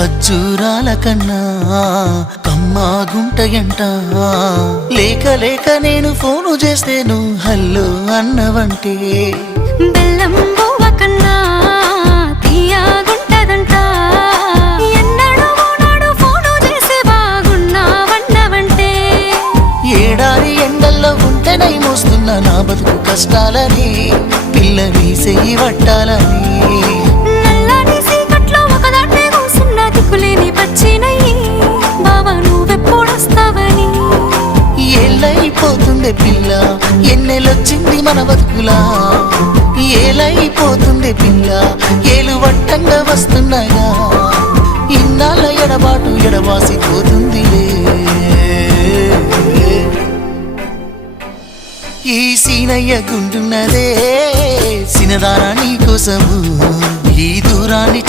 ఖర్జూరాల కన్నా కమ్మాగుంటయంట లేక లేక నేను ఫోను చేస్తే నువ్వు హల్లో అన్నవంటే బెల్లం బువ్వ కన్నా తీయగుంటదంట ఎన్నడూ నాడు ఫోను చేసి బాగున్నావన్నవంటే ఏడాది ఎండల్లో ఉంటేనై మోస్తున్నా నా బతుకు కష్టాలని పిల్లని చెయ్యి పట్టాలని నల్లని సీకట్లో ఒకదాన్నే కూసున్నా దిక్కులేని పచ్చినయ్యి బావా నువ్వెప్పుడొస్తావని ఏళ్ళైపోతుంది పిల్ల ఎన్నెలొచ్చింది మన బతుకులా ఏలైపోతుంది పిల్ల ఏలు వట్టంగా వస్తున్నాగా ఇన్నాళ్ళ ఎడబాటు ఎడవాసిపోతుందిలే ఈ సీనయ్య గుంటున్నదే సినదారా నీ కోసము ఈ దూరాన్ని